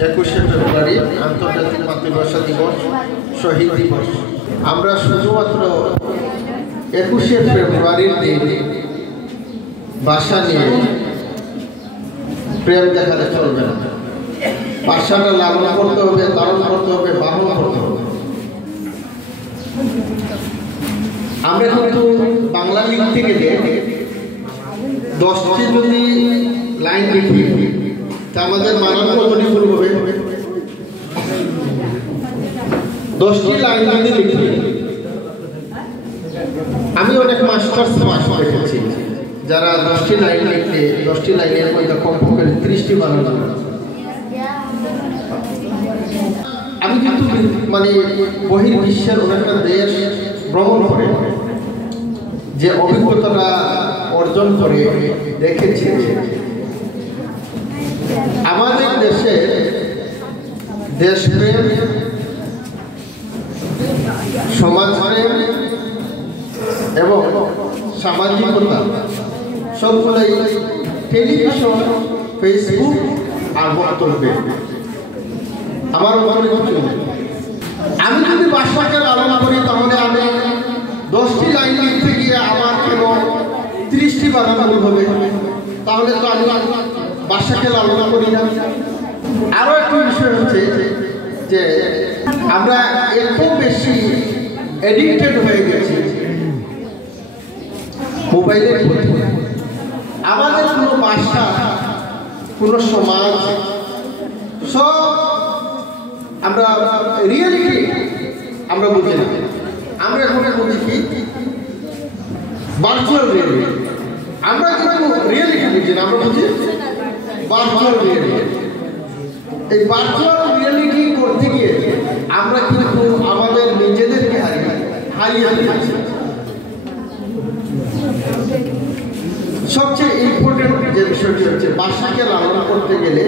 21শে ফেব্রুয়ারি আন্তর্জাতিক মাতৃভাষা দিবস, শহীদ দিবস। আমরা শুধুমাত্র 21শে ফেব্রুয়ারির দিন ভাষা নিয়ে প্রেম দেখাতে চলবে না। ভাষাটা লালন করতে হবে, ধারণ করতে হবে, বাহন করতে হবে। আমরা কিন্তু বাংলা লিখতে গেলে 10টি যদি লাইন লিখি তা আমাদের বানান কতটি ভুল হবে? 10টি লাইন যদি লিখি, আমি অনেক মাস্টার্স পাস দেখেছি যারা 10টি লাইন লিখলে 10টি লাইনের মধ্যে কমপক্ষে 30টি বানান। আমি কিন্তু মানে বহির্বিশ্বের অনেকটা দেশ ভ্রমণ করে যে অভিজ্ঞতাটা অর্জন করে দেখেছি, আমাদের দেশে দেশপ্রেম, সমাজপ্রেম এবং সামাজিকতা সবগুলোই টেলিভিশন, ফেসবুক আর বক্তব্যে। আমার মনে কিছু আমি যদি ভাষাকে লালন করি তাহলে আমি 10টি লাইন লিখতে গিয়ে আমার কেন 30টি বানান ভুল হবে? তাহলে তো আমি ভাষাকে লালন করি না। আরো একটা বিষয় হচ্ছে যে আমরা এত বেশি এডিক্টেড হয়ে গেছি মোবাইলের প্রতি। আমাদের কোনো ভাষা, কোনো সমাজ, সব আমরা রিয়েলিটি আমরা বুঝি না। আমরা এখন বুঝি কি ভার্চুয়াল রিয়েলিটি। আমরা কিন্তু রিয়েলিটি বুঝি না, আমরা বুঝি ভার্চুয়াল রিয়েলিটি। এই ভার্চুয়াল রিয়েলিটি করতে গিয়ে আমরা কিন্তু আমাদের নিজেদেরকে হারিয়ে ফেলছি। সবচেয়ে ইম্পর্টেন্ট যে বিষয়টি হচ্ছে ভাষাকে লালন করতে গেলে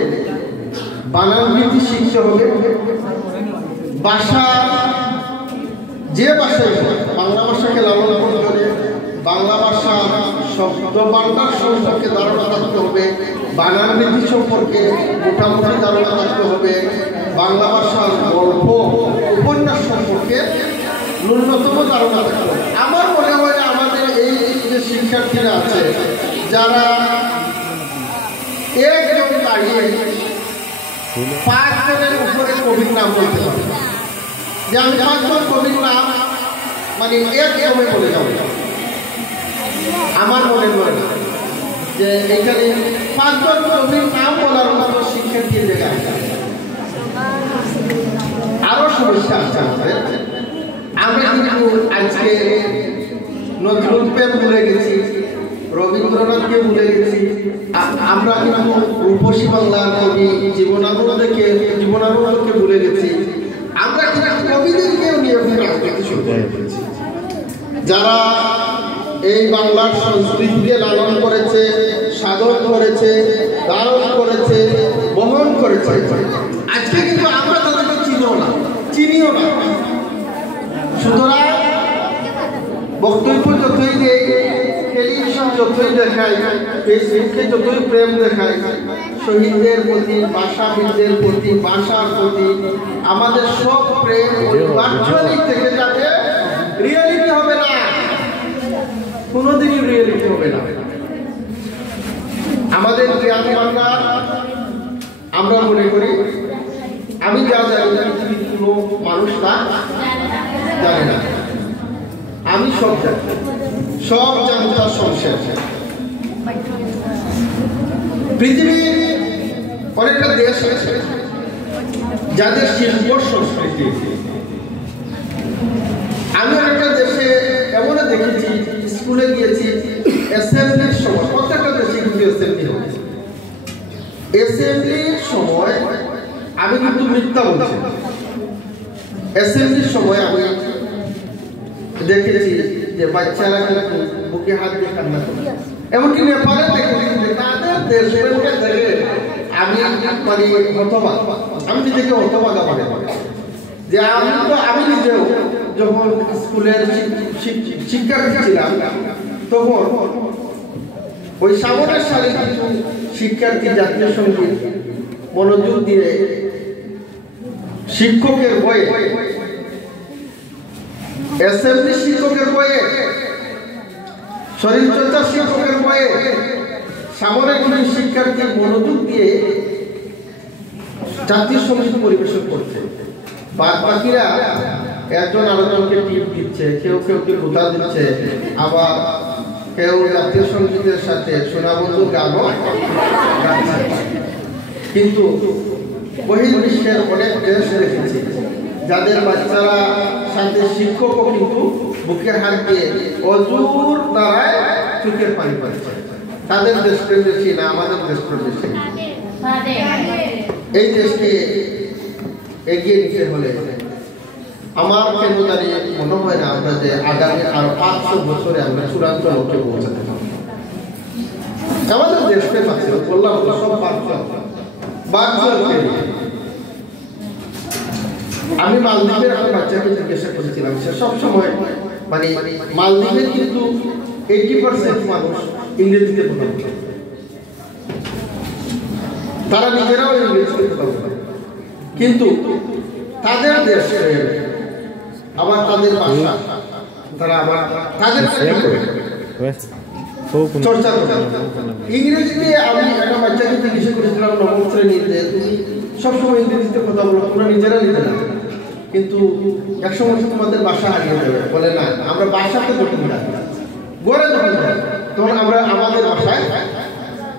বানান ভিত্তি শিখতে হবে। ভাষা যে ভাষায় বাংলা ভাষাকে লালন করতে হলে বাংলা ভাষা শব্দ ভাণ্ডার সম্পর্কে ধারণা থাকতে হবে, বানান ভিত্তি সম্পর্কে মোটামুটি ধারণা থাকতে হবে, বাংলা ভাষার গল্প উপন্যাস সম্পর্কে ন্যূনতম ধারণা থাকতে হবে। আমার মনে হয় আমাদের এই যে শিক্ষার্থীরা আছে যারা একজন দাঁড়িয়ে 5 জনের উপরে কবির নাম বলতে পারে, যে আমি 5 জন কবির নাম মানে একদমে বলে যাব, আমার মনে হয় না যে এখানে 5 জন কবির নাম বলার মতো শিক্ষার্থীর জায়গায় আরো সমস্যা আছে আমাদের। আমরা কিন্তু আজকে নজরুল প্রেম ভুলে গেছি, রবীন্দ্রনাথকে ভুলে গেছি। আমরা কিন্তু রূপসী বাংলার কবি জীবনানন্দকে ভুলে গেছি। আমরা কিন্তু কবিদেরকেও নিয়ে রাজনীতি শুরু করেছি, যারা এই বাংলার সংস্কৃতিকে লালন করেছে, সাধন করেছে, ধারণ করেছে, বহন করেছে। আজকে কিন্তু আমরা তাদেরকে চিনিও না। সুতরাং বক্তব্য যতই দেয়, টেলিভিশন যতই দেখায়, ফেসবুকে যতই প্রেম দেখায়, শহীদদের প্রতি, ভাষাবিদদের প্রতি, ভাষার প্রতি আমাদের সব প্রেম ভার্চুয়ালি থেকে যাবে, রিয়েলিটি হবে না, কোনোদিনই রিয়েলিটি হবে না। আমাদের জ্ঞান ভান্ডার আমরা মনে করি আমি যা জানি না পৃথিবীর কোনো মানুষ তা জানে না। আমি সব জানি, সব জানতার সংসার। পৃথিবীর অনেকটা দেশ আছে যাদের শিল্প সংস্কৃতি। আমি অনেকটা দেশে এমন দেখেছি, স্কুলে গিয়েছি, অ্যাসেম্বলির সময় প্রত্যেকটা দেশে কিন্তু অ্যাসেম্বলি হয়। অ্যাসেম্বলির সময় আমি কিন্তু মিথ্যা বলছি। অ্যাসেম্বলির সময় আমি দেখেছি যে বাচ্চারা কিন্তু বুকে হাত দিয়ে কান্না করে। এমনকি নেপালে দেখেছি যে তাদের দেশপ্রেমকে দেখে আমি মানে হতবাক, আমি নিজেকে হতবাক মনে করি যে আমি নিজেও যখন স্কুলের শিক্ষার্থী ছিলাম তখন ওই সামনের সারির কিছু শিক্ষার্থী জাতীয় সঙ্গীত মনোযোগ দিয়ে শিক্ষকের বইয়ে, অ্যাসেম্বলি শিক্ষকের বইয়ে, শরীরচর্চা শিক্ষকের বইয়ে সামরিক শিক্ষার্থী মনোযোগ দিয়ে জাতীয় সঙ্গীত পরিবেশন করছে। বাদ বাকিরা একজন আরেকজনকে টিপ দিচ্ছে, কেউ কেউকে ভোতা দিচ্ছে, আবার কেউ জাতীয় সঙ্গীতের সাথে সোনাবন্ধু গানও গাচ্ছে। কিন্তু বহির্বিশ্বের অনেক দেশ রেখেছে যাদের বাচ্চারা সাথে শিক্ষকও কিন্তু বুকের হাত দিয়ে অজুর দ্বারায় চোখের পানি পাচ্ছে। তাদের দেশকে বেশি না আমাদের দেশকে বেশি। এই দেশকে এগিয়ে নিতে হলে আমার কেন জানি মনে হয় না আমরা যে আগামী আরো 500 বছরে আমরা চূড়ান্ত লক্ষ্যে পৌঁছাতে পারব। আমাদের দেশকে পাচ্ছে বললাম সব আমি মালদ্বীপের একটা বাচ্চাকে জিজ্ঞাসা করেছিলাম, সে সবসময় মানে মালদ্বীপের কিন্তু 80% মানুষ ইংরেজিতে কথা বলে, তারা নিজেরাও ইংরেজিতে কথা বলে, কিন্তু তাদের দেশে আবার তাদের ভাষা তারা আবার তাদের চর্চা করে। ইংরেজিতে আমি একটা বাচ্চাকে জিজ্ঞাসা করেছিলাম নবম শ্রেণীতে, তুমি সবসময় ইংরেজিতে কথা বলো, তোমরা নিজেরা নিজে না, কিন্তু একসময় তোমাদের ভাষা হারিয়ে যাবে। বলে না, আমরা ভাষাতে যখন যাই গড়ে যখন যাই তখন আমরা আমাদের ভাষায়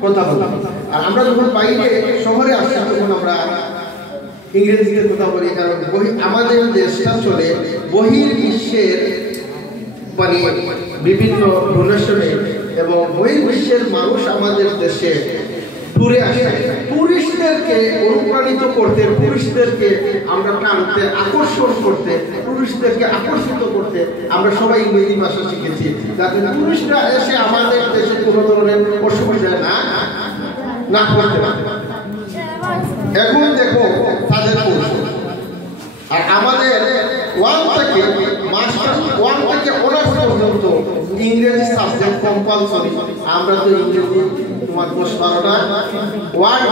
কথা বলি, আর আমরা যখন বাইরে শহরে আসি তখন আমরা ইংরেজিতে কথা বলি। কারণ আমাদের দেশটা চলে বহির্বিশ্বের মানে বিভিন্ন ডোনেশনে, এবং বহির্বিশ্বের মানুষ আমাদের দেশে ট্যুরে আসে। টুরিস্টদেরকে অনুপ্রাণিত করতে, টুরিস্টদেরকে আমরা টানতে, আকর্ষণ করতে, টুরিস্টদেরকে আকর্ষিত করতে আমরা সবাই ইংরেজি ভাষা শিখেছি, যাতে টুরিস্টরা এসে আমাদের দেশে কোনো ধরনের অসুবিধা না করতে পারে। এখন দেখো তাদের কৌশল। আর আমাদের 1 থেকে অনার্স পর্যন্ত ইংরেজি সাবজেক্ট কম্পালসরি। আমরা তো ইংরেজি তোমার 10-12টা ওয়ার্ড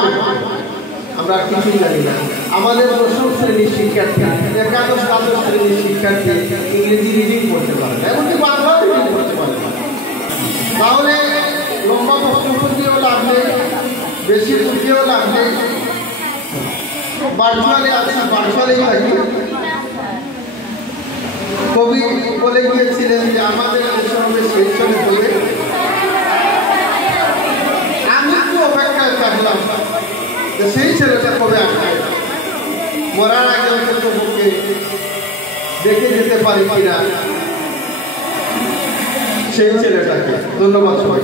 আমরা কিছুই জানি না। আমাদের 10ম শ্রেণীর শিক্ষার্থী, 11-12 শ্রেণীর শিক্ষার্থী ইংরেজি রিডিং করতে পারে না, এমনকি বাংলাও রিডিং করতে পারে না। তাহলে লম্বা বক্তব্য দিয়েও লাভ নেই, বেশি বুঝিয়েও লাভ নেই। ভার্চুয়ালি আছে, ভার্চুয়ালি থাকি। কবি বলে গিয়েছিলেন যে আমাদের দেশে হবে সেই চলে বলে। আমি তো অপেক্ষায় থাকলাম যে সেই ছেলেটা কবে আসবে, মরার আগে অন্ততপক্ষে দেখে যেতে পারি কিনা সেই ছেলেটাকে। ধন্যবাদ সবাই।